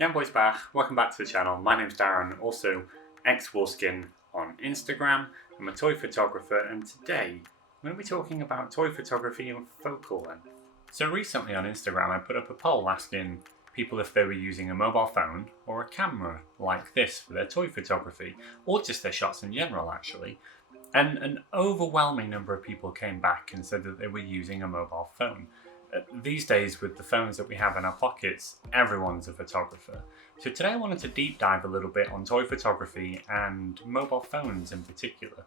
Boys back. Welcome back to the channel. My name's Darren, also xWarskin on Instagram. I'm a toy photographer, and today I'm going to be talking about toy photography and focal length. So recently on Instagram, I put up a poll asking people if they were using a mobile phone or a camera like this for their toy photography, or just their shots in general, actually. And an overwhelming number of people came back and said that they were using a mobile phone. These days, with the phones that we have in our pockets, everyone's a photographer. So today I wanted to deep dive a little bit on toy photography and mobile phones in particular.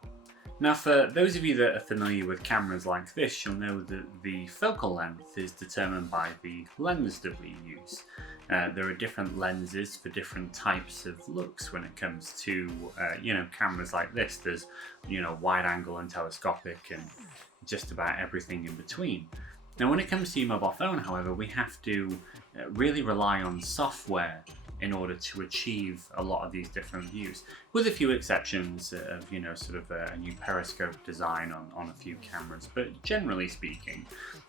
Now, for those of you that are familiar with cameras like this, you'll know that the focal length is determined by the lens that we use. There are different lenses for different types of looks when it comes to, cameras like this. There's, wide angle and telescopic and just about everything in between. Now, when it comes to your mobile phone, however, we have to really rely on software in order to achieve a lot of these different views, with a few exceptions of, a new periscope design on a few cameras. But generally speaking,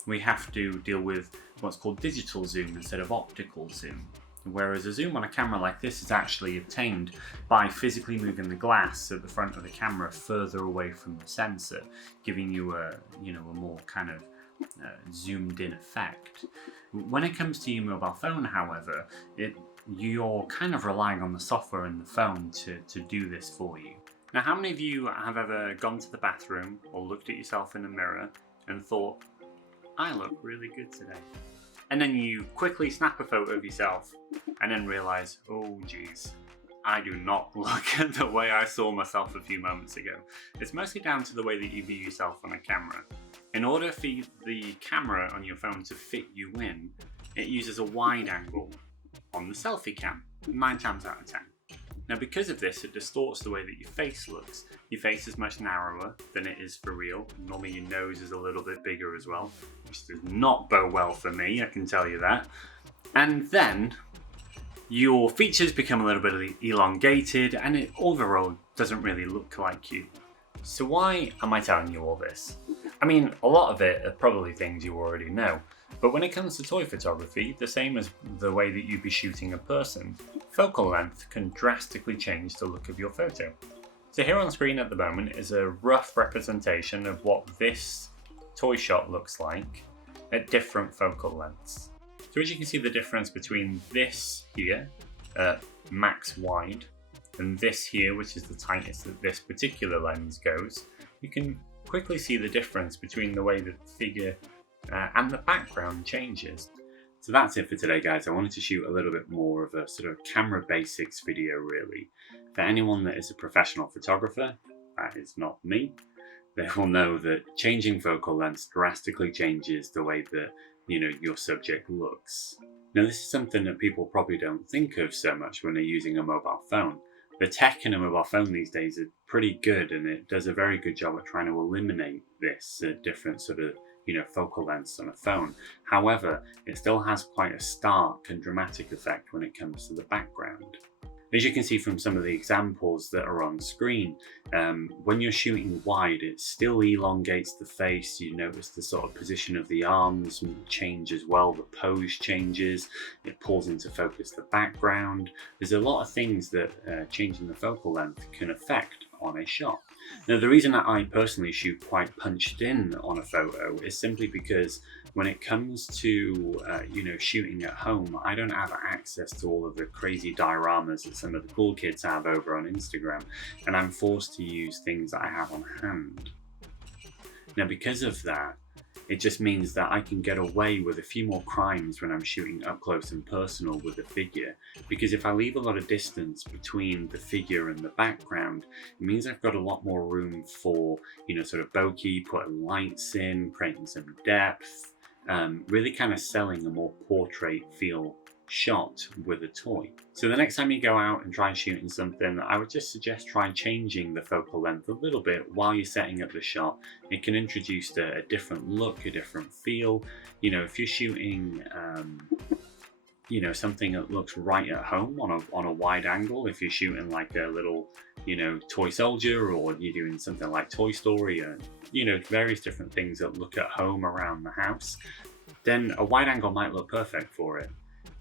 we have to deal with what's called digital zoom instead of optical zoom. Whereas a zoom on a camera like this is actually obtained by physically moving the glass at the front of the camera further away from the sensor, giving you a more kind of zoomed in effect. When it comes to your mobile phone, however, you're kind of relying on the software in the phone to do this for you. Now, how many of you have ever gone to the bathroom or looked at yourself in a mirror and thought, I look really good today? And then you quickly snap a photo of yourself and then realize, oh geez, I do not look the way I saw myself a few moments ago. It's mostly down to the way that you view yourself on a camera. In order for the camera on your phone to fit you in, it uses a wide angle on the selfie cam, 9 times out of 10. Now, because of this, it distorts the way that your face looks. Your face is much narrower than it is for real. Normally your nose is a little bit bigger as well, which does not bode well for me, I can tell you that. And then your features become a little bit elongated and it overall doesn't really look like you. So why am I telling you all this? I mean, a lot of it are probably things you already know, but when it comes to toy photography, the same as the way that you'd be shooting a person, focal length can drastically change the look of your photo. So here on screen at the moment is a rough representation of what this toy shot looks like at different focal lengths. So as you can see the difference between this here, max wide, and this here, which is the tightest that this particular lens goes, you can quickly see the difference between the way that the figure and the background changes. So that's it for today, guys. I wanted to shoot a little bit more of a sort of camera basics video, really. For anyone that is a professional photographer, that is not me, they will know that changing focal length drastically changes the way that your subject looks. Now, this is something that people probably don't think of so much when they're using a mobile phone. The tech in a mobile phone these days is pretty good, and it does a very good job at trying to eliminate this different sort of focal lengths on a phone. However, it still has quite a stark and dramatic effect when it comes to the background. As you can see from some of the examples that are on screen, when you're shooting wide, it still elongates the face. You notice the sort of position of the arms change as well, the pose changes, it pulls into focus the background. There's a lot of things that changing the focal length can affect on a shot. Now, the reason that I personally shoot quite punched in on a photo is simply because when it comes to shooting at home, I don't have access to all of the crazy dioramas that some of the cool kids have over on Instagram, and I'm forced to use things that I have on hand. Now, because of that, it just means that I can get away with a few more crimes when I'm shooting up close and personal with a figure, because if I leave a lot of distance between the figure and the background, it means I've got a lot more room for, sort of bokeh, putting lights in, creating some depth, really kind of selling a more portrait feel shot with a toy. So the next time you go out and try shooting something, I would just suggest try changing the focal length a little bit while you're setting up the shot. It can introduce a different look, a different feel. If you're shooting something that looks right at home on a wide angle, if you're shooting like a little toy soldier, or you're doing something like Toy Story, and various different things that look at home around the house, then a wide angle might look perfect for it.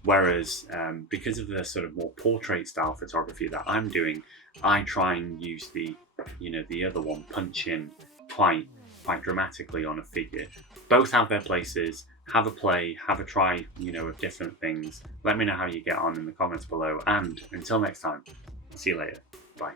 Whereas because of the sort of more portrait style photography that I'm doing, I try and use the other one, punch in quite dramatically on a figure. Both have their places. Have a play, have a try, of different things. Let me know how you get on in the comments below. And until next time, see you later. Bye.